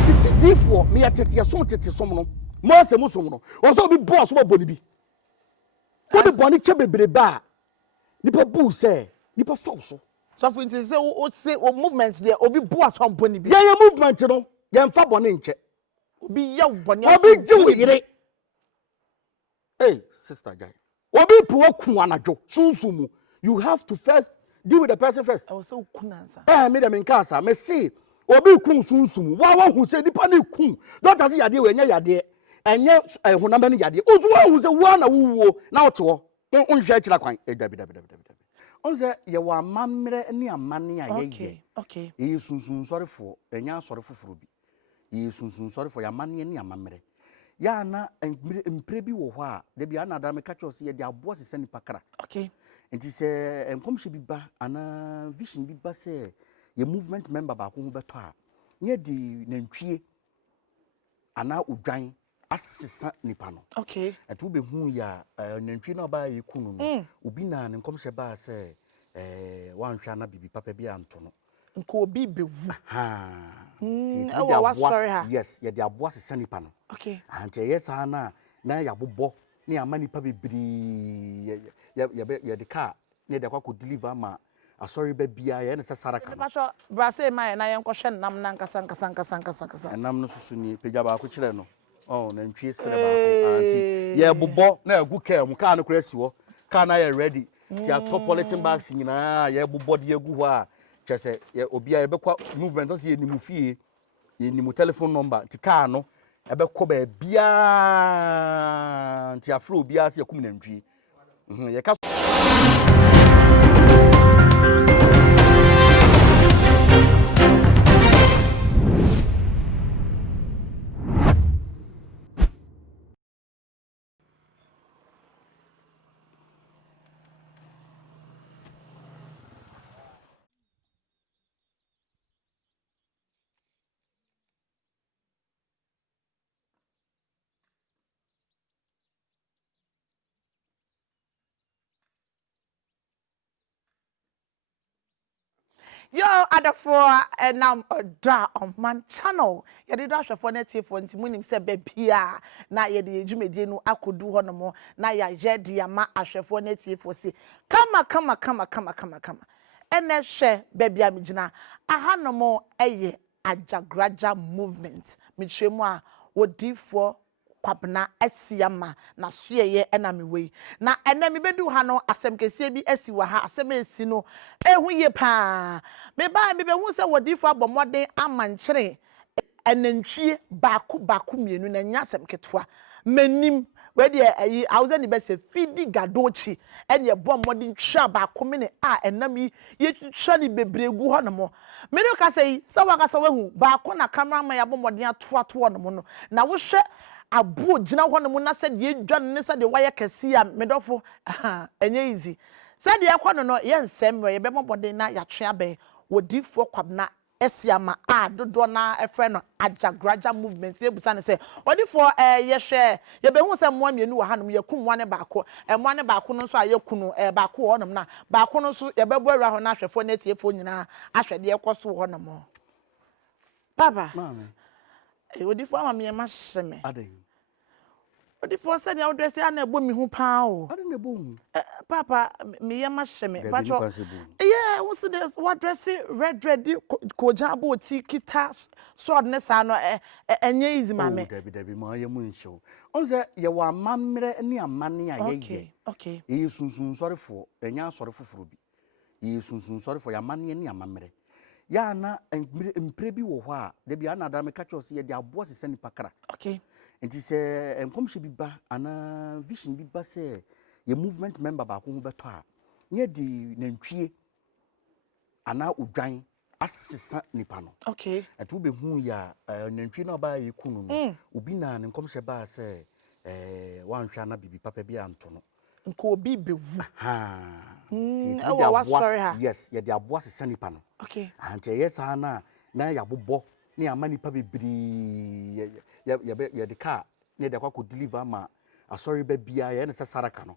tete before me tete so tete som no mo se mo som no o so bi boss mo boni bi wo de boni che bebre ba nipa bu se nipa fall so for instance say o movements there obi boss on boni bi ya movement no ya mfa boni nche obi ya boni obi ji yire hey sister Jai obi puwo ku anajo sunsumu you have to first deal with the person first. I was so kunansa. Me dem in casa. Me see obi kun sunsumu. Wa hu say nipa na kun. Don't say yade we nya yade. Enye honam na yade. Ozu wa hu say wa na wuwo na oto. Unhwe kira kwan. Dabi. On say ye wa amamre ne amane a ye. Okay. Ye sunsun sorry for enya sorry fufuru bi. Ye sunsun sorry for ya amane ne amamre. Ya na mpre bi wo ho a de bia na da me ka chose ye de abo sese nipa kra. Okay. Nti se enkomhye bi ba ana vision bi ba se ye movement member ba ko ho beto a nye di nantwie ana odwan asesa nipa no. Okay. Eto be hu ya nantwie na ba ye kunu no obi na ne nkomhye ba se wanhwa na bibi papa bi anto no nko obi bewu sorry ha yes ye de abo asesa nipa no. Okay. Ante yes ana na ya bobbo ni amani pa bibiri ya de car ne de kwako deliver ma asori ba bia ya na sasaraka no Ra1se ma na yenko hwe nam na nkasa nam no susu ni peja ba ko kire no na ntwe sere ba ko anti ye bobbo na agu car mu car no kura si wo car na ya ready ti atop polythene bags nyina ye bobbo de agu ho a chese ye obi a ye bekwa movement so ye nimu fie ye nimu telephone number ti car no ebe ko ba bia nti afro bia se yakum nantwi ye ka Yo, adafo nam da on man channel. Ye dey dash for net for nti munim se bebia na ye dey dwumedie no akodu ho no mo na ya je dia ma ahwefo net for si. Kama. Ene hwe bebia migina. Aha no mo eye Ajagurajah movement. Mitremu a wodifo kwabna asiama na soyeye enamiwe na enemi bedu ha no asem kese bi asiwa ha asem esi no ehu ye pa me ba me be hu se wodifo abomode amankyere enantwie baako mienu na nya asem ketwa manim we de ayi awuze ni be se fidi gadochi ene ye bomode ntwa baako me ne enami ye twa ni bebregu ho no mo me no ka sei se wakasa wahu baako na cameraman ya bomode atoato no mo no na wo hwe abu gina ho no mu na se de dwan ne se de waya kase a medofo enye easy se de ekwa no ye nsem ye be mobode na ya twe aben wodifo kwabna esiama dodo na efre no Ajagurajah movement e busa ne se wodifo ye hwe ye be hu se mo amienu wa hanom ye kum wane baako mo ne baako no so a ye kunu baako ho nom na baako no so ye be boawura ho na ahwefo na tiefo nyina ahwede ekoso ho nom baba mama wodifo amame ma hyeme adai wodifo se ne wodresi ana ebo mi hu pa o adai ne bo papa me ye ma hyeme pacho yeah what's this what dressy red ko jabo ti kita sword ne sa no enye easy mame dabi ma ye mu nhyew on se ye wa amamre ne amane a ye okay ye sunsun sorry for enya sorry fufuru bi ye sunsun sorry for ya amane ne amamre ya na mpre bi wo ho a de bia na da me ka chose ye de abo sese nipa kra okay nti se enkomhye bi ba ana vision bi ba se ye movement member ba ko ho beto a nye di nantwie ana odwan asesa nipa no okay eto be hu ya nantwie na ba ye kunu no obi na ne nkomhye ba se wanhwa na bibi papa bi anto no nko obi bewu sorry ha yes ye de abo asesa nipa no okay ante yes ana na ya bobbo ni amani pa bibiri ye de car ne de kwako deliver ma asori ba bia ye na sasaraka no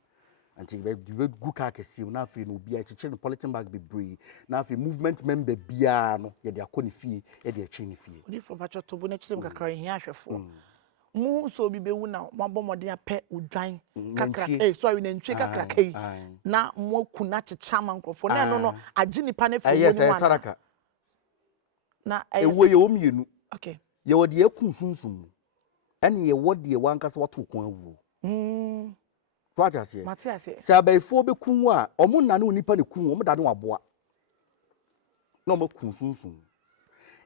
Until we go kakesi na afi no bia chiche no politin bag be bree na afi movement member bia no ye de akoni fie ye de achi ni fie odi for bacho to bu na chire kakra hia ahwefo mu so bi be wu na mabɔ mɔden apɛ odwan kakra sorry na ntwe kakra kai na mo kuna chicha mankrofo na no no agi nipa na fi wo ni wana na ewo ye o mienu okay ye wo de akun sunsun ene ye wo de wankasa wato kon awuo Twajase. Matiase. Se abaifo be kun a omo nane onipa ne kun omo dade waboa. Na omo kun sunsun.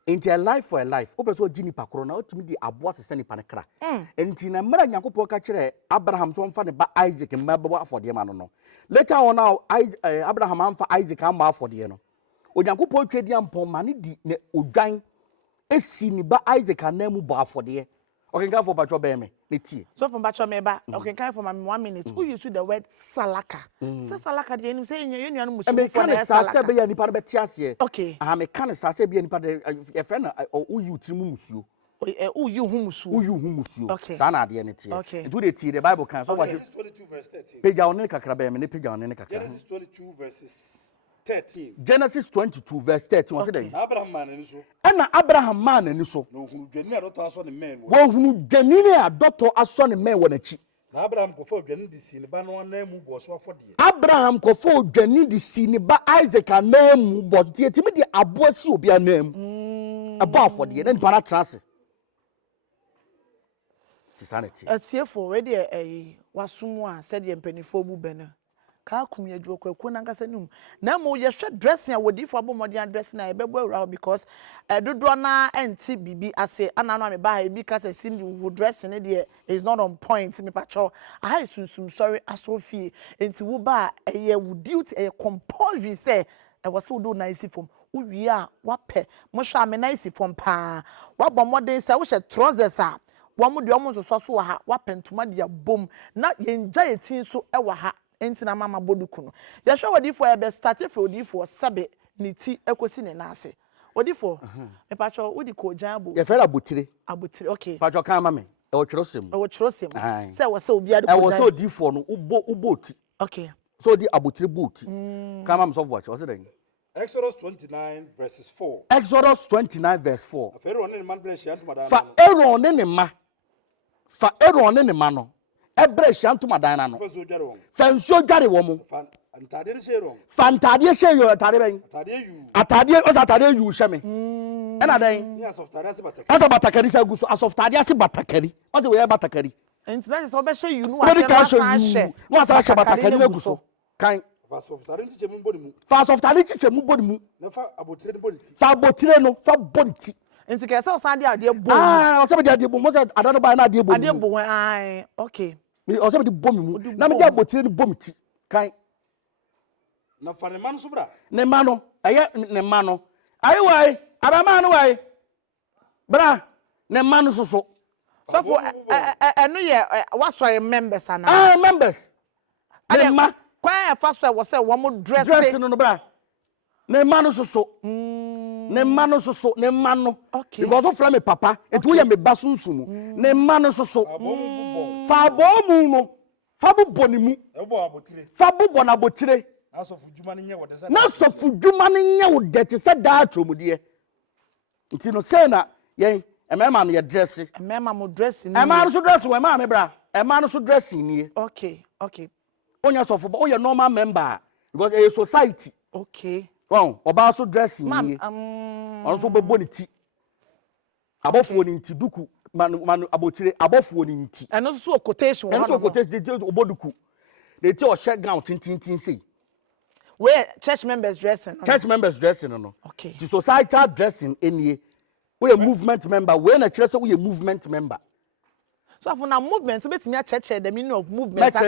Enti a life for a life. Opeso gini pakoro na otimi di aboa sese ni panekra. Enti na mara Nyankopɔn ka kire Abraham so mfa ne ba Isaac mmababa afode ma no. Later on now Abraham amfa Isaac amma afode no. Onyankopɔn twedi ampon ma ne di ne odwan esi ni ba Isaac anamu ba afode. Okay, can for Bacho Beme, Niti. So from Bacho Meba, okay, can for 1 minute. Who use the word salaka? So salaka, the enemy saying you know, Salaka be any part of Tiasia. Okay, I am a can say be any part of a friend or who you Timusu. Who you humusu. Okay, Sana the entity. Okay, do the tea, the Bible can so what 22 verse 13. Page on Necacrabem and page on Necacra. Genesis 22 verses 13. Genesis 22 verse 13. What's it? Abraham man and so. And Abraham man and so. No, who generally don't ask on the man. Well, who Genina doctor as son and man when a cheat. Abraham go for Jenny the scene, but no one name was for the Abraham go for Jenny the scene, but Isaac a name was the timid abuasi will be a name. Above for the then paratrans. Sanity. It's here for already a wasumwa said the penny for bubena. Ka kumye joko ko na nkasa num na mo ye hwe dressing a wodi for abomodian dressing na e bebo awura because dodo na enti bibi ase anano me ba bi ka say Cindy wo dressing de is not on point me pacho I sunsum sorry asofie enti wo ba ye wo duty e compulsory say e was so do nice form wo wi a wape mo hwa me nice form pa wa bomodin say wo hwe trousers a wo mo de omo so so ha wapentuma de abom na ye ngya yetin so e wa ha enti na mama boduku no ya hwe wodi for ebe start for wodi for sabe ni ti ekosi ne nase wodi for me pacho wodi ko jan bo ye fera abotire okay pacho kan ma me e wo kyerosem say wo say obi ade ko e wo say odi for no ubo ti okay so di abotire booti kan ma me so watch wo say den Exodus 29 verses 4. Exodus 29 verse 4 Fa Aaron ne ne ma no ebre shantu madana no fa nsuo dware wo mo fantade she yo atade ben atade yu she me ena den asa batakari sa guso asoftade ase batakari o se we batakari enti na se obe she yu no wa sa batakari na guso kan fa asoftade chiche mu bodi mu fa abotire no fa boniti enti ke se o san de ade bo o se be de ade bo mo se adano ba na ade bo okay o se be de bo mi mu na me de abotire ni bo mi ti kan na fa ne ma no so bra ne ma no eye ne ma no ayi wai arama no wai bra ne ma no so so for eno ye wasori members ana members ne ma kwa fa so wo say wo mo dress no bra ne ma no so so ne ma no so so ne ma no because of from me papa et wo ye me ba sunsumu ne ma no so so fa bo mu no fa bo ni mu fa bo na botire asofu djuma ne nye wo de se na asofu djuma ne nye wo de te se da atromudie nti no say na yen emema no ye dress emema mo dress ni emema no so dress we ma me bra emema no so dress ni okay onya asofu bo oya normal member because a society okay wow oba so dress ni ono so bebo ni ti abofuo ni ti duku manu abotire abofuo ni ti eno so quotation eno so quotation de oboduku de ti o share gown tintin say where church members dressing no okay the societal dressing any we a movement member we na chere say we a movement member so for na movement betimi a church the meaning of movement na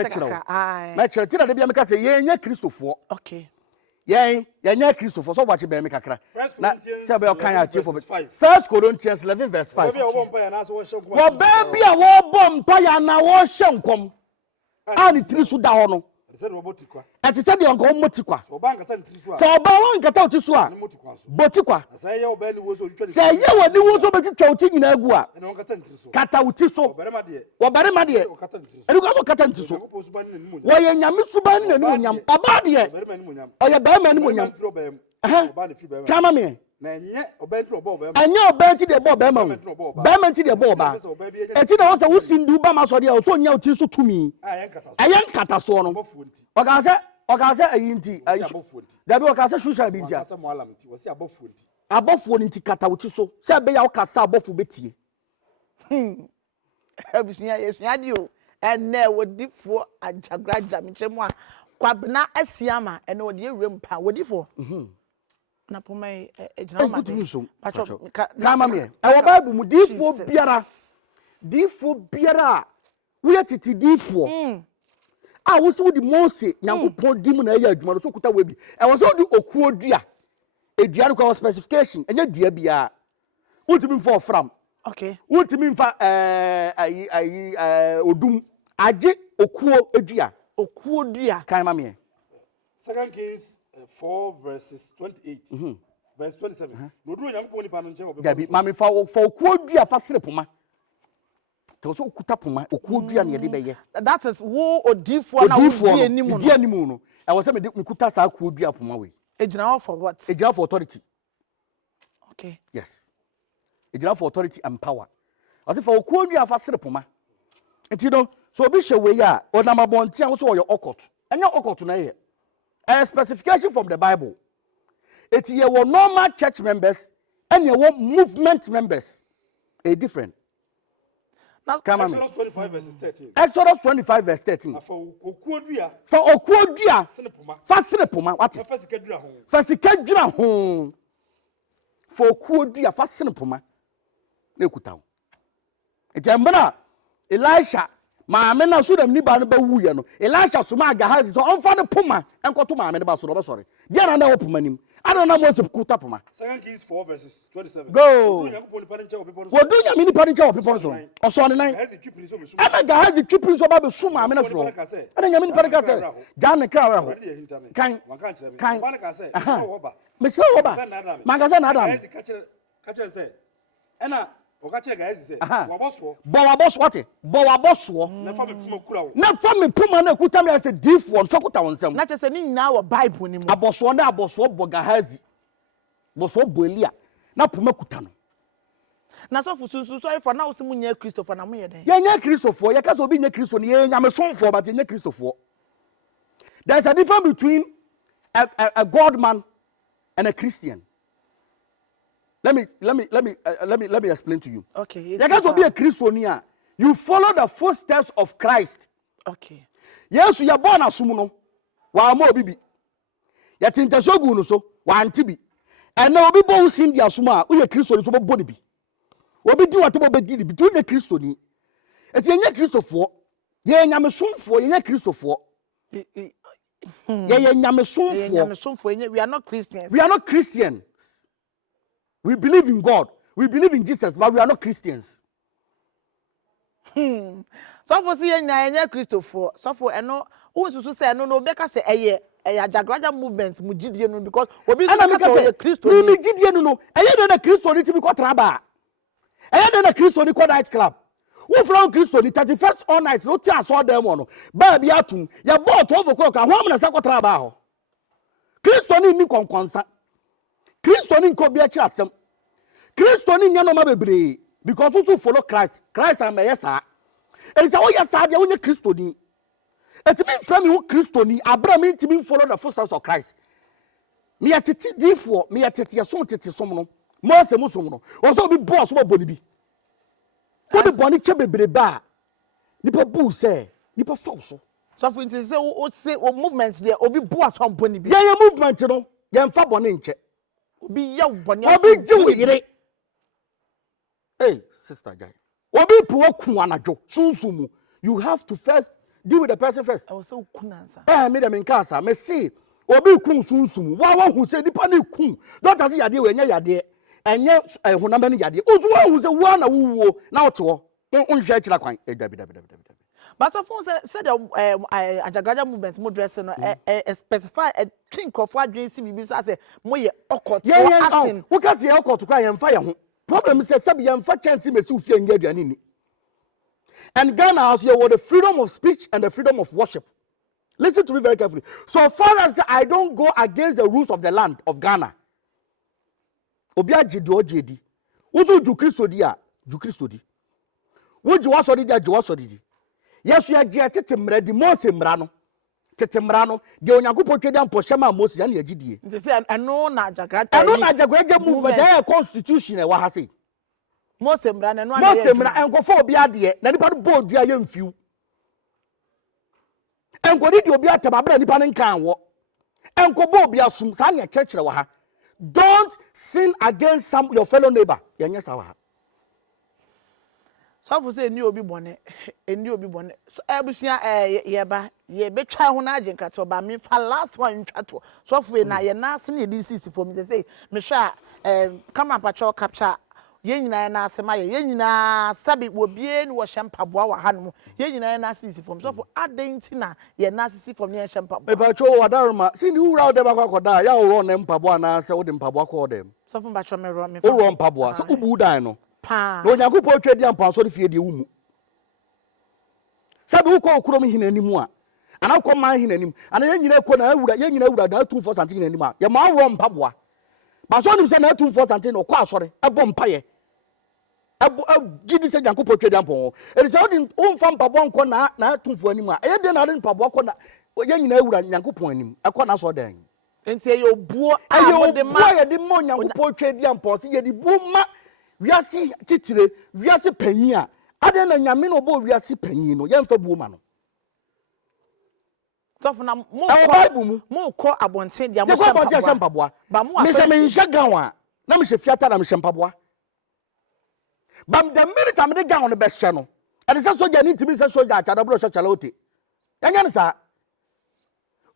chere ti na de bia me ka say ye nya kristofo okay ye nya kristofo so watch be me kakra na say be kan ya for 1 Corinthians 11 verse 5 wo baby a wo bom pa ya na wo hye nkom ani tiri so da ho no said roboticwa. Ati said the uncle motikwa. So bank can tiswa. So ba wan kata otiswa. Botikwa. Say ya obey wo so you say ye wadi wo so beti twauti nyina agu a. And on kata ntiso. Kata uti so. Obere ma de. Enu ka so kata ntiso. Wo ye nyame suba ni nanu nyam. Oba de. Oye ba ma ni nyam. Kama me. Na enye obentro bo be. Enye obenti de bo be ma. Be ma nti de bo ba. Eti na wo se wo sindu ba ma so de o so nya uti so tumi. Ayen kata so no. Oka se ayinti dabi oka se social media asa mo alam ti wo se abofo nti kata uti so se be ya oka sa abofo betie Ebisunya yesunya di o ene wodifo Ajagurajah michemu a kwabena asiama ene wodi ewrem pa wodifo na poma ejina ma de pacho kama me e wo bible mu difo biara wo yetiti difo a wo so di Mose nyankopon di mu na ya adwuma so kuta we bi e wo so di okuo dua edua no kwa specification enya dua bia ultimi for from okay ultimi fa odum age okuo dua kan ma me 2 Kings 4 verses 28 verse 27 no duro nyankopon ni pa no nche dabi ma me fa okuo dua fa sere poma so kuta poma okuo dua ne de beye that is wo odifo na wo di animu no e wo se me kuta sa akuo dua poma we ejina for what ejina for authority okay yes ejina for authority and power ase for okuo dua fa sere poma enti no so obi hwe we ya onamabontia wo so wo occult enya occult na ye a specification from the Bible eti ye wo normal church members and ye wo movement members a different. Now, Exodus 25 verses 13. Exodus 25 verse 13. For okuodua. For sinepoma. What? Fasikadura ho. For okuodua. For sinepoma. Ne kutaw. Ejambana Elisha. Maame na so dem ni ba no ba wu ye no. Elisha suma Gehazi so onfa ne poma. Enkoto maame ne ba so no be sorry. Dia na wo poma nim. Ana na Moses kuta poma. 2 Kings 4 verses 27. Go. Wodu nyame ni pa nche opipon so. Oso ne nan. Ana Gehazi twipin so ba be su maame na fro. Ana nyame ni pa nka se. Ja ne kra ho. Kan. Mesra ho ba. Magaza na Adam. Kache se. Ana okache Gehazi se. Waboso. What? Waboso. Na fa me puma na kuta me se difo so kuta wonsem. Na che se ni nyina wo Bible ni mu. Aboso na aboso bo Gehazi. Boso bo Elia. Na puma kuta no. Na so fu susu so ifo na wo se munya Christopher na muye den. Ye nya Christopher, ye ka so bi nya Christo ni ye nya me sonfo but ye nya Christopher. There's a difference between a God man and a Christian. Let me explain to you. Okay. You can be a Christian. You follow the footsteps of Christ. Okay. Yes, you are born as sumuno. Wa mo bibi. Ya tinta sogu no so wa antibi. And now obi bo sin dia suma, u ye Christian so bo body bi. Obi di what bo di bi, tu ye Christian. Et ye nya Christofo. Ye nyame somfo, ye nya Christofo. Ye nyame somfo. We are not Christians. We are not Christians. We believe in God. We believe in Jesus, but we are not Christians. So for see nya Christopher. So for eno who so say no beka say eye Ajagurajah movement mu gidie no because obi so say Christo ni gidie no eye na Christo ni tibi ko traba. Eye na Christo ni ko night club. Who from Christo ni 31st all night no tia so dem no. Ba bia atum ya bo 12 o'clock ho am na sa ko traba ho. Christo ni konkonsa. Christo ni ko bia kira asem. Christo ni nya no ma bebre because you follow Christ. Christ am yesa. And it's all yes dia wo nya Christo ni. It means tell me who Christo ni Abraham intimi follow the footsteps of Christ. Me atiti difo, me atiti yaso titi som no. Mose musom no. O so bi boss wo boni bi. Wo de boni che bebre ba. Nipa bu say, nipa false. So for instance say o say o movements there obi boss on boni bi. Yeah, movement no. Ye mfa boni nche. Obi ya boni. Obi ji we yire. Hey, sister Jai. Obi puwo ku anajo. Sunsumu. You have to first deal with the person first. I was so kunansa. Me dem in casa. Me see obi kun sunsum. Wa hu say nipa na kun. Don't say yade we nya yade. Enye honam na yade. Ozu wa hu say wa na wuwo na oto. Unhwe akira kwan. Dabi. But so for said Ajagurajah movement mo dress no specify a think of what dream see be say mo ye okot asin wo ka se okot kwa yemfa ye ho problem is say be yemfa chance me si ufie nya aduane ni. And Ghana has here the freedom of speech and the freedom of worship. Listen to me very carefully. So far as I don't go against the rules of the land of Ghana, obi agidi ojedi uzu ju Kristo di a ju Kristo di wuju wasori di a ju wasori di yesu ya je tete mra di Mose mra no tete mra no de onyankopɔ twedi ampo hyema Mose ya na agidie nti say eno na Ajagurajah movement ya constitution e wa ha sei Mose mra na eno Mose mra enkofo obi ade na nipa do bodu ya mfiu enkodi di obi atababra nipa ne nkan wo enkobo obi asum sa na kyerkyere wa ha. Don't sin against your fellow neighbor. Yenye sawa. So for say eni obi bone. So ebusia yeba ye betwa ho na agenkato ba me fa last one ntwato. So for na ye na ase na DC for me say me hwa come and patrol capture ye nyina na ase ma ye nyina sabi obie ni wo hyempaboa wa hanom ye nyina na ase for me. So for adenti na ye na ase for me hyempaboa. Me patrol wadaruma si ni wura de ba kwakoda ya wo na mpaboa na ase wo de mpaboa ko dem. So for patrol me ro me. Wo mpaboa so ubu dan no. Pa. No Onyankopɔ twedi ampa so de fie de wumu. Sabi wo ko okuro mi hinanimu a ana ko man hinanim ana ye nyina ko na awura ye nyina awura da 24 santin hinanim a ye ma wo mpaboa. Ba so nim se na 24 santin no ko asore ebo mpaye. Gidi se Onyankopɔ twedi ampa. E se odi umfa mpaboa nko na 24 anim a ye de na de mpaboa ko na ye nyina awura Onyankopɔ anim e ko na so dan. Enti ye obuo a de ma ye de mo Onyankopɔ twedi ampa so ye di bu ma wiase titire wiase panyin a ade na nyame no bo wiase panyin no yemfa buo ma no so for na mo ko abonten dia mo shampaboa ba mo se me nhya ganwa na me hye fiata na me shampaboa bam the minute am de ganwa no be hye no ade se soja ni timi se soja achada bro chachala ote yanya ne sa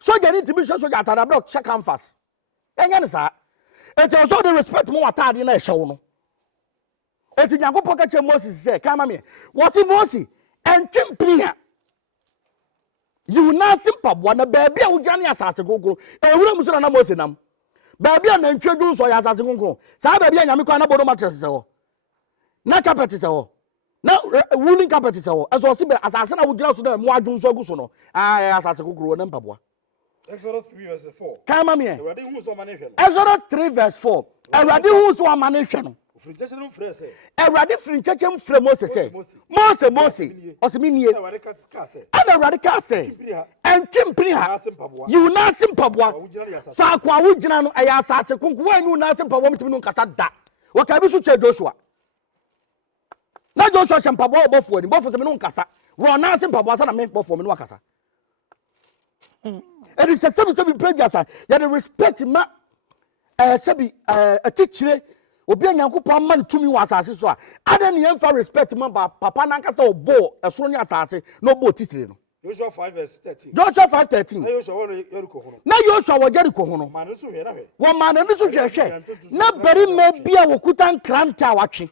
soja ni timi se soja achada bro check canvas yanya ne sa e te so de respect mo atade na hye wo no. Eti Nyankopɔ ka che Moses say kama me wosi Moses entwempiri ha you na simpabwa na baabi a wodwane asase gogoro ewura mu so na Moses nam baabi a na ntwedwu so ya asase gogoro saa baabi a nyame kwa na bodo mattress se ho na carpet se ho na woolen carpet se ho eso se be asase na wodira so na mu adwu so agu so no asase gogoro na mpabwa. Exodus 3 verse 4 kama me Exodus 3 verse 4 Awurade hu so amane hwe no Awurade firi nkyekye mfrɛ Moses sɛ Mose ɔsɛminie ana Awurade ka sɛ ɛntwempiri ha yiw na ase mpaboa faako a wogyina no ɛyɛ asase konko woanyi na ase mpaboa mtumi no nkasa da wɔka bi so kyɛ Joshua na Joshua hyɛ mpaboa ɔbɔfoɔ ani bɔfoɔ sɛ me no nkasa wɔ na ase mpaboa sa na me bɔfoɔ me no akasa ɛde sɛ sɛbi previous yɛde respect ma sɛbi atikyire obi Nyankopɔ man tumi wa asase so a ada ne yemfa respect ma papa nankasa obo esoro ne asase no bo titire no Joshua 5 verse 13 na Joshua wo Jericho ho no wo man no so hwehwe na bari ma bia wo kutan kranta watwe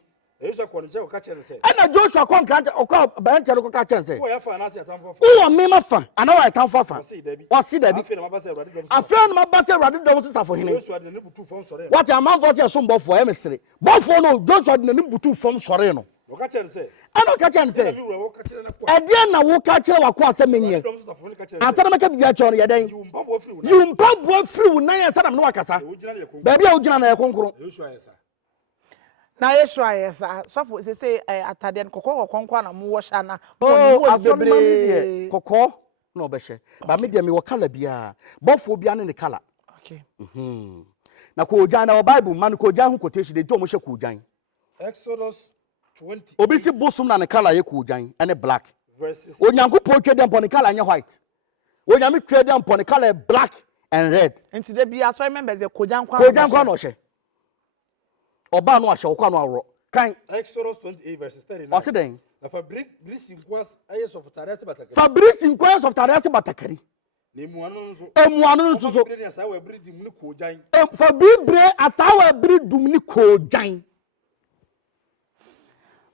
ana Joshua kon kranta okọ bantere ko ka chen se wo me ma fa ana wa tan fa fa o si dabi afia no mabase Awurade dom so safo hene what a man for say so mbofo e mesere bofo no Joshua de nanim butu fom sore no ana ka chen se e dia na wo ka kire wako asem enye asana maka bibia cho no yeden yumpa bo afiri wo nan asana no wakasa ba bia wo gina na ekonkoro na Yeshua yesa so for say atade nkokọ konkwa na mu wo sha na bebre kokọ na obehye ba me de me wo kala bia bofo bia ne kala okay na ko ojan na Bible man ko ojan hu quotation de to mo hye ko ojan Exodus 20 obi si bosum na ne kala ye ko ojan ene black verses Onyankopɔ twede mpɔ ne kala anya white Onyame twede mpɔ ne kala black and red enti de bia so members de kojan kwa no hye oba no ahye okwa no awro kan Exodus 28 verses 39 o se den na fabric brisinquas ayes of tarese batakari fabric inquires of tarese batakari emuano nso so fabribre asawa bri dumni kojan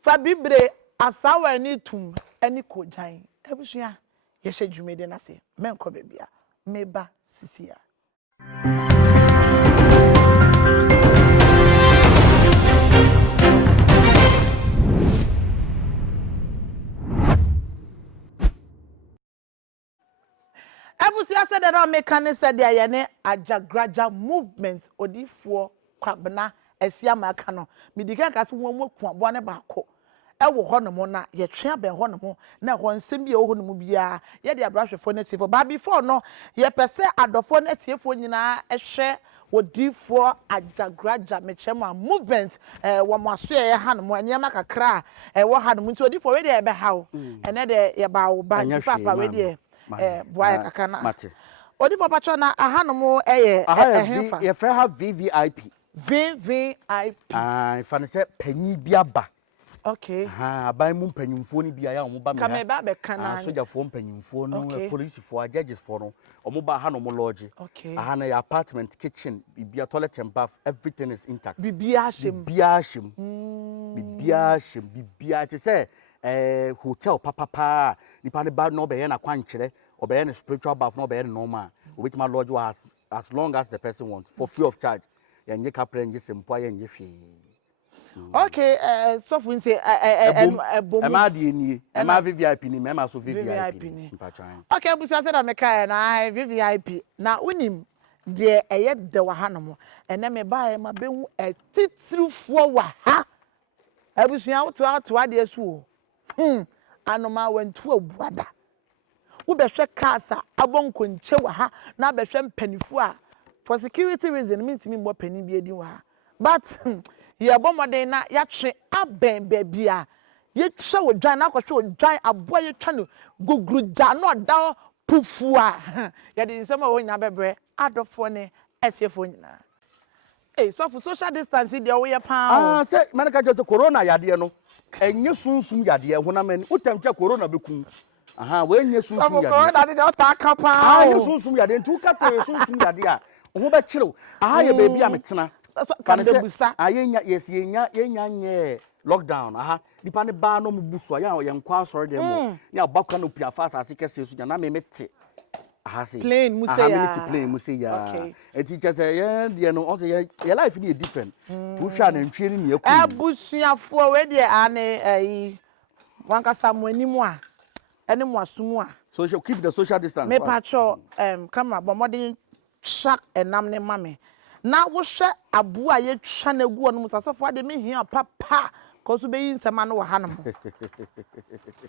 fabribre asawa ni tum ani kojan Ebusua ye hye dwumede na se menko bebia meba sisia. Exp0sed that make can said there yene Ajagurajah movement odifo kwabena esiama ka no midika ka se won waku abo ne baako ewo ho no mo na ye twe abe ho no mo na ho nsem bi ho no mo bia ye de abrahwefo na tifo ba before no ye pese adofo na tifo nyina ehwe odifo Ajagurajah mechema movement wo mo aso ye ha no mo aniama kakra wo ha no mo nti odifo we de ebe hawo ene de ye ba wo ba ti papa we de boy kakana mate odifo pacho na aha no mo ehemfa ye frɛ ha VVIP if I say panyi bi aba okay aban mu mpanyimfo ni bia ya omo ba me kame ba be kana sojafo mpanyimfo no policefo judges for no omo ba ha no mo lodge okay aha na your apartment kitchen bibia toilet and bath everything is intact bibia shem bibia te say hotel papa nipa ne ba no be ye na kwankyere obey na spiritual bath no be ye normal obitima lodge as long as the person wants for free of charge yenye kapre nje sempo yenye hwe. Okay, so for say Emma D.ead, Emma VVIP ni, Emma so VVIP ni. Okay, Exp0sed ameka na VVIP. Na unim de eye de wa ha no mo. Ene me ba e ma behu etitirifuo wa ha. Exp0sed to ade su o. Anoma wantu abuada. Wo be hwe kasa abonkonche wa ha na be hwe mpanifu a for security reason me mbo pani bi edi wa. But ye bomode na ya twe aben bebia ye twa odwan na akɔhwe odwan aboa ye twa no gugruja no da pufu a ye de nsɛm a wonya bebre adofo ne etiefo nyina so for social distancing there we pa say manaka just corona yade no enye sunsum yade honam ani utamcha corona bekum we enye sunsum yade corona de ta ka pa enye sunsum yade ntu ka say sunsum yade a ho be kyerɛw ye baby a metena Kandebusa ayenya yes yenya nye lockdown nipa ne ba no mubuso ya ye nkwa asori dem mo ya bakwa no pia fa asase kese su na me mete say plain museya plain museya teacher say yeah de no on say your life dey different to hwa na ntwe ni me akun abusuafo we de ane wanka samanimu a ene mu asumu a social keep the social distance me pacho camera bomodin track enam ne mame na wo hwe abu a ye twa na gu onum sasofo ade me hia papa koso be yin sema no wa hanum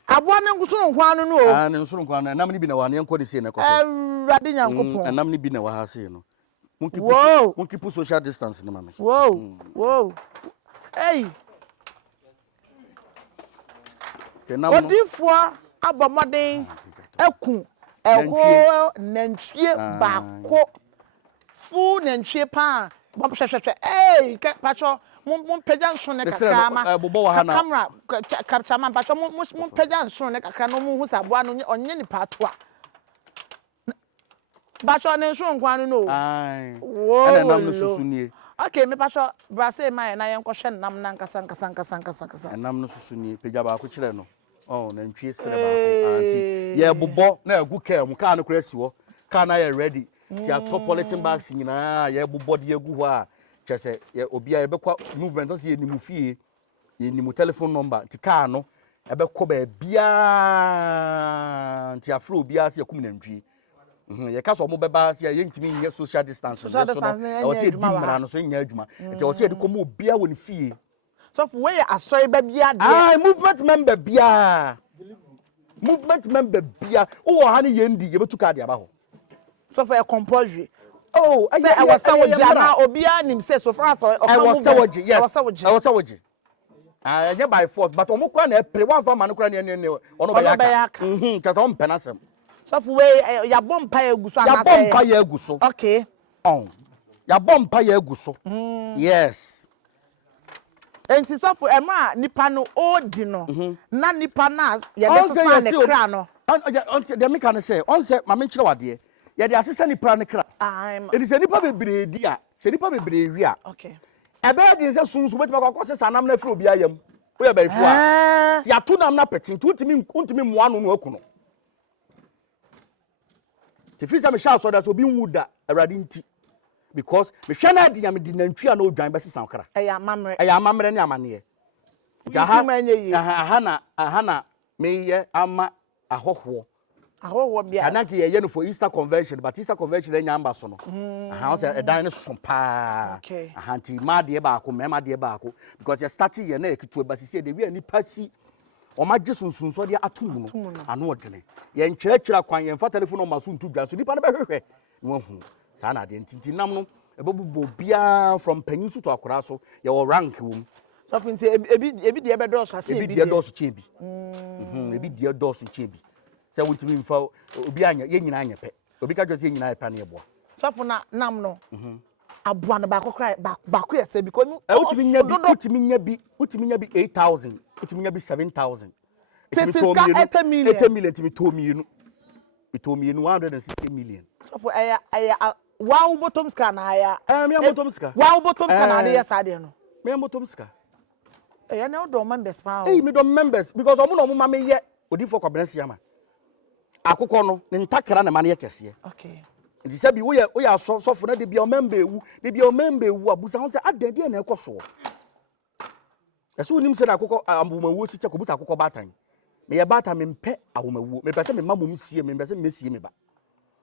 abu na ngusuru nkwan no o ne ngusuru nkwan na nam ni bi na wa ne enko de se ne koso awrade nyankopon nam ni bi na wa ha se no mun keep social distance ne mame wow hey odifo abomoden ekun eho nantwie bako fu nantwie pa bom hwehwehwe pacho mum pagya nso ne kakra ma camera capture man pacho mum pagya nso ne kakra no mu hu sabo ano onye ni pato a pacho ne nso nkwan no ana nam no susunie okay me pacho Ra1se man na yenko hwe nam na nkasa nam no susunie pagya ba ko kire no nantwie sere ba ko anti ye bobɔ na agu kaa mu kaa no kura si wo kaa na ye ready ti atop polythene bags nyina ye bobɔ de agu ho a chese ye obi a ye bekwa movement so ye nimu fie ye nimu telephone number ti kaa no e bekɔ ba bia ti afro obi a se ye kum nantwie ye ka so mo beba se ye ntimi nye social distance so no o se di mara no so nya adwuma ti o se de komo obi a woni fie so for where asoy ba bia de movement member bia o ha ne yendi ye betu card aba ho so for a compulsory I was sawoji na obi anim say so far so I was sawoji yeah by force but omo kwa na pre one for man kwa ne ono ba yaka chasa on penasem so for where ya bompa ya guso ana say ya bompa ya guso okay ya bompa ya guso yes enti so for emra nipa no odi no na nipa na ye de so ne kra no de me kan say on say ma me kire wade ye de asesa nipa ne kra edi se nipa bebre di a se nipa bebre wi a okay ebe de se sunsu betima kwa se sanam na fro obi ayam wo ye ba ifu a ya to nam na petin to untimi moa no no akuno The first time me shout so that obi nwu da awurade nti because me hwe na de ya me di nantwi a na odwan be sesa okra eya mamre ne amane aha na me ye ama ahoho bia kana ke ye no for Easter convention but Easter convention enya amba so no aha so edan ne so pa aha nti ma de ba ako me ma de ba ako because you start ye na ekitu ba sisi de wi ani pasi o ma gye sunsunso de atum no ano odene ye nkyerɛkyerɛ kwan ye mfa telephone o ma so ntu dwan so nipa na behwehwɛ no hu saa na de nti nam no ebebubo bia from panyin so to akora so ye wo rank wom so finti ebi de ebe do so ase ebi de do so chebi ebi de do so chebi se wutimi mfa obi anya ye nyina anya pe obi ka jose nyina epa na ebo so for na nam no aboa no ba kokra ba ko yese because utimi nya bi 8000 utimi nya bi 7000 80 million timi to mienu 160 million so for wow bottom scan na aya me bottom scan wow bottom scan na dey sade no me bottom scan na do members pa me do members because omo no ma me ye odi for kwabrense ama akukọ no ne ntakra na ma ne yekese okay nti sabi wo ya sofo na de bia o member ewu abusa ho se adan de na ekoso eso nim se na akukọ ambumawu si cheko busa akukọ batan me ye batan me mpe awomawu me pese me mamom sie me pese me sie me ba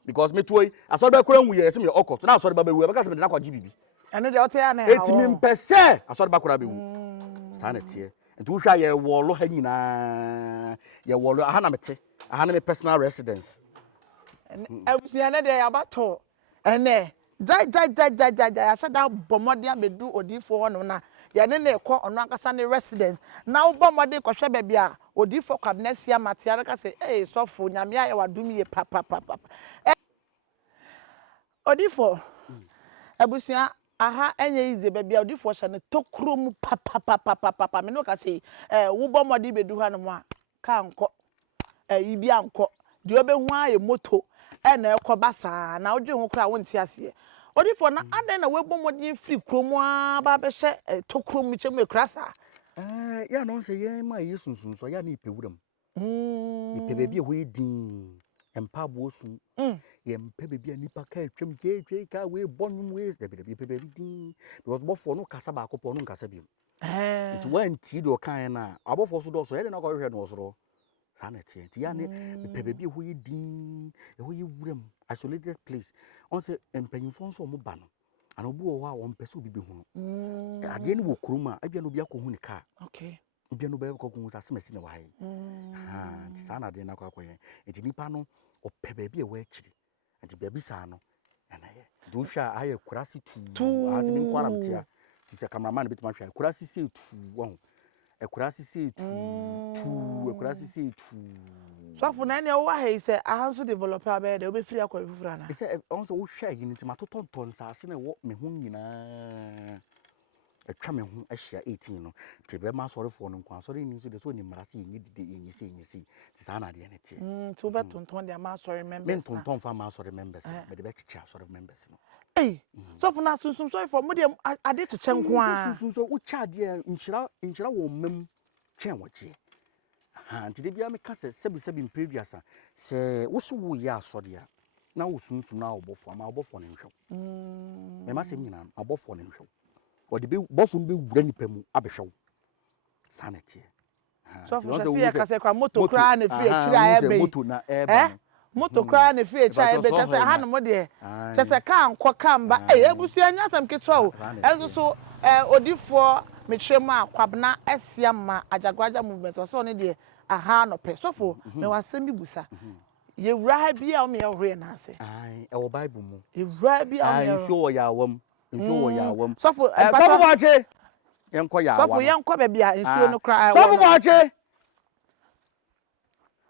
because me toy asori be kora nwu ye se me okọ na asori ba bewu be ka se me na kwaji bibi eno de o te ya na eti me mpese asori ba kora bewu sa na tie nti wo hwa ye wolo ha nyina ye wolo aha na mete aha na me personal residence ebusia na de abato ene jai asada bomode abedu odifo hono na ya ne na ekọ ono akasa ne residence na wo bomode kọhwe baabi a odifo kwabnesia matia be ka se sofo nyame aye wadum ye papa odifo ebusia aha enye ize baabi a odifo hye ne tokrom papa me no ka se wo bomode bedu hano mo a ka nkọ ibi ankọ de obehu aye moto na ekoba saa na odwe ho kra wonti ase odifo na adan na webomodin free kromo a ba be hye tokrom chem ekrasa ya no se ye ma yesunsun so ya na ipewuram ipe bebi e ho edin empa bosun ye mpe bebi anipa ka atwam jeje ka we bonum we bebi ipe bebi din because bofo no kasa ba akopọ no kasa bi it wanti do kan na abofo so do so ye na ko hwe no so sanity ya ne bebi ho edin e ho yewuram isolated place on say empanyimfo so mo ba no ana obi wo ha won pese obi be hu no ade ne wo kuruma abia no bi akohu ne ka okay bia no be ko ko sa semesi ne wa hai ti sana de na kwa ye enti nipa no ope bebi e wa akiri enti bebi sa no na ye do hwa aye kurasi tu azi bin kwara mtia ti se cameraman bit ma hwa kurasi se tu won ekurasi se tu ekurasi se tu so for na ne wo ha ise ahanso developer be de obe free akwa fufura na ise on so wo hwa yi nti matotonton saase na wo me hu nyina etwa me hu ahia 18 no te be ma sori fo no nkwa sori ni so de so ni marase yi dide yi se ti sa na de ne tie to be tonton de ma sorry members men tonton fa ma sorry members be de be chicha sorry members no so for na susum sorry for mo de ade chiche nko a susum so wo cha de nchira wo mem chen woje nti de bia me ka sebi previous se wo so wo ya asode a na wo sunsun na obofo ma obofo ne nhwe me ma se nyina obofo ne nhwe odi be bofo be wura nipa mu abehwe sanity so for se ya ka se kwa moto kra na free chiri a ebe moto na ebe moto kra na free chiri a ebe tese ha no mo de tese ka anko kamba ebusu anya sam ketwa o enso so odifo metremu akwabna esiama Ajagurajah movement so ne de aha no pe so for me wasem bi busa ye wura bi a o me hwe na ase e wo bible mu ye wura bi a me nso wo ya awam so for bache yenko ya awam so for yenko ba bia nsuo no kra so for bache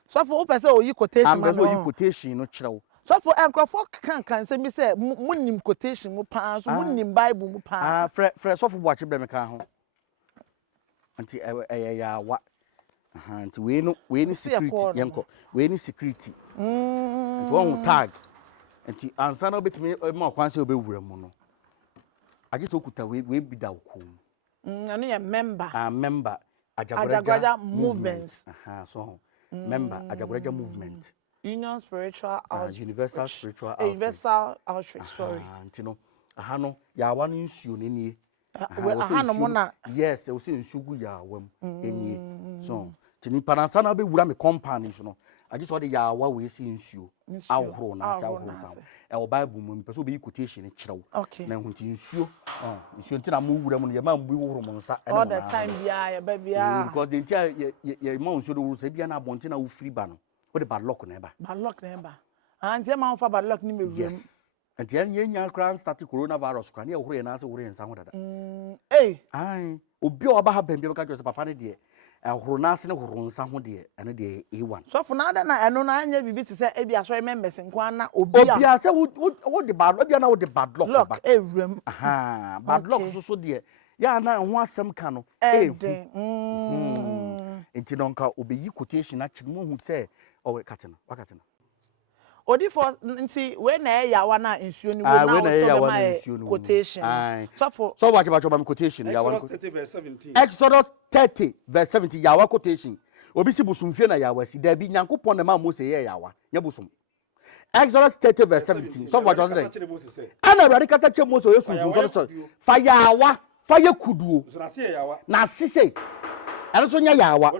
so for o pese o yi quotation ma no yi quotation no kirewo so for enkrofo kan se mi se munnim quotation mu pa so munnim bible mu pa fre so for bache bre me kan ho anti ya wa anti we ni security yenko we ni security anti won tag anti ansa na obetimi ma kwan se obewura mu no age so kuta we bi da okom anu ye member member Ajagurajah movements so member Ajagurajah movement Union Spiritual Outreach. Universal Spiritual Outreach. Universal Outreach, sorry. Ntino aha no yawa no nsuo ne nie. Aha no mo na. Yes, e wo se nsuo gu yawa mu enie. So, tini panansa na be wura me company so no. Agi so de yawa we se nsuo. Ahoro na se ahoro sa. E wo Bible mu pese obi quotation kyerɛw. Na hunti nsuo. Nsuo ntina mo wura mu no ye ma mbu horo mo nsa. All the time bia ya ba bia. Because the ntia ye ma nsuo do wura se bia na abonte na wo free ba no. Wo de bad luck na eba. Bad luck na eba. Anti ma fa bad luck ni me wura. Yes. And then nya kran start coronavirus kran ye horo ye na se horo nsa ho dada. Ai, obi o ba ha bambi be ka jose papa ne de horo na se ne horo nsa ho de ene de A1. So for na na eno na anya bibi ti se e bia so members nkwa na obi a se wo de bad obi na wo de bad luck ba. Ewuram. Bad luck so de ya na ho asem ka no enti no nka obeyi quotation na kire mo hu se o wakati na odi for nti we na ya wa na nsuo ni we na so my quotation so watch about quotation ya wa Exodus 30 verse 70 ya wa quotation obi si busumfie na ya wa si da bi nyankopon na ma Mose ye ya wa nya busum Exodus 30 verse 17 so watch about ana awurade kasa che Mose o yesu so fa ya wa fa ye kuduo na sise elo so nya yawa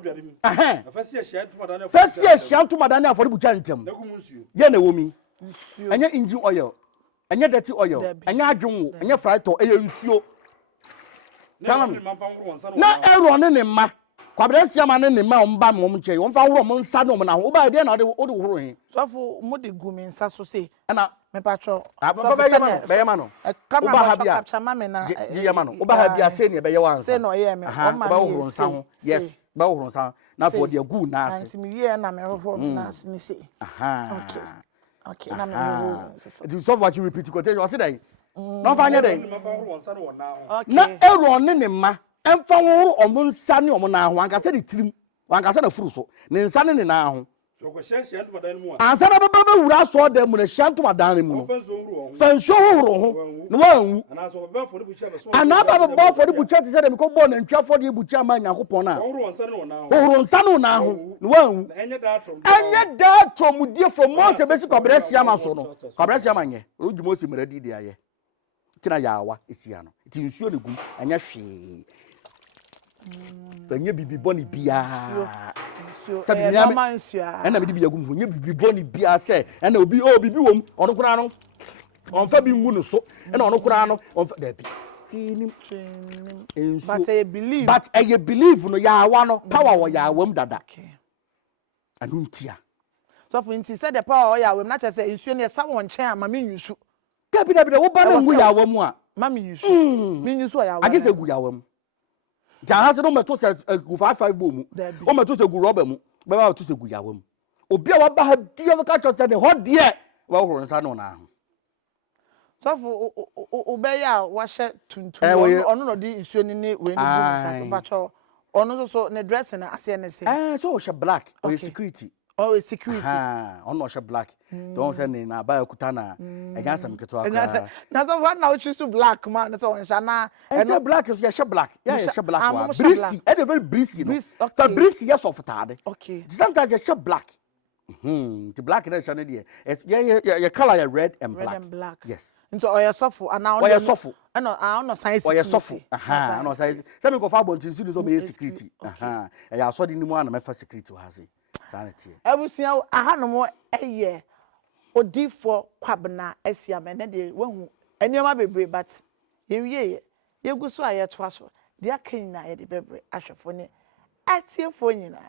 fasi e shantu madane afori bucha ntem ye na womi enye engine oil enye dirty oil enye adwonwo enye fryto eye nsuo na ero ne ma kwabere siama ne ma omba mo mche won fa horo mo nsa no mo na ho ba de na o de horo he sofo mo de gumi nsa so se na me patcho be yama no camera ba capture mama na ye yama no oba ha bia se ne be ye wansa se no ye me o ma horo nsa ho yes ba horo nsa na for de gu na ase anti mi ye na me horo na ase ni se okay na me horo the so what you repeat quotation o se dai no fa anya dai na ero ne ma emfa horo omo nsa ne omo na ho anka se de tirim anka se na furu so ne nsa ne na ho ansa na baba wura so da mu na shantu madan mu no fanso horo ho no wanwu ana baba for the bucha ti say dem ko bo na ntwa for the bucha ma nyankopon na horo nsa no na ho no wanwu enye da tromudie from Mose besi kwabere siama so no kwabere siama nye oju Mose meradi dia ye kina yawa esia no ti nsuo ne gu anya hwe enye bibi boni bia sabi nyame ena me di bi agum nye bibi boni bia se ena obi bibi wom ono kura no onfa bi ngu no so ena ono kura no onfa da bi finim but I believe no ya wa no power wo ya wam dada anu ntia so for nti said the power ya wam na che say nsuo ne sa won chen ama me nyusu gabi wo ba na ngu ya wam a ma me nyusu me nyusu ya wam agise gu ya wam ja se no meto se gu 55 bo mu o meto se gu rubber mu be ba to se gu ya wam obi a wa ba ha die ka cho se ne ho de wa horo nsa no na so for obeya wa hye tuntum ono no di nsuo ni ne we ni nsa so ba cho ono so ne dress na ase ne se so she black or security ono she black don't say na ba akuta na enya sam keto akra na so what now choose black man so on shana say black is she black she black one breezy e dey very breezy no so breezy yes of tade sometimes she black the black na she dey your color is red and black yes into oya sofo ana oya sofo ono science oya sofo ono science say me go fa bontin su so be security ya so di nimu ana me fa security ha say sanity ebusia aha no mo eye odifo kwabna asia me na de wahu enioma bebre but yewie yeguso ayeto aso de akan na ye de bebre ahwefo ne atiefo nyina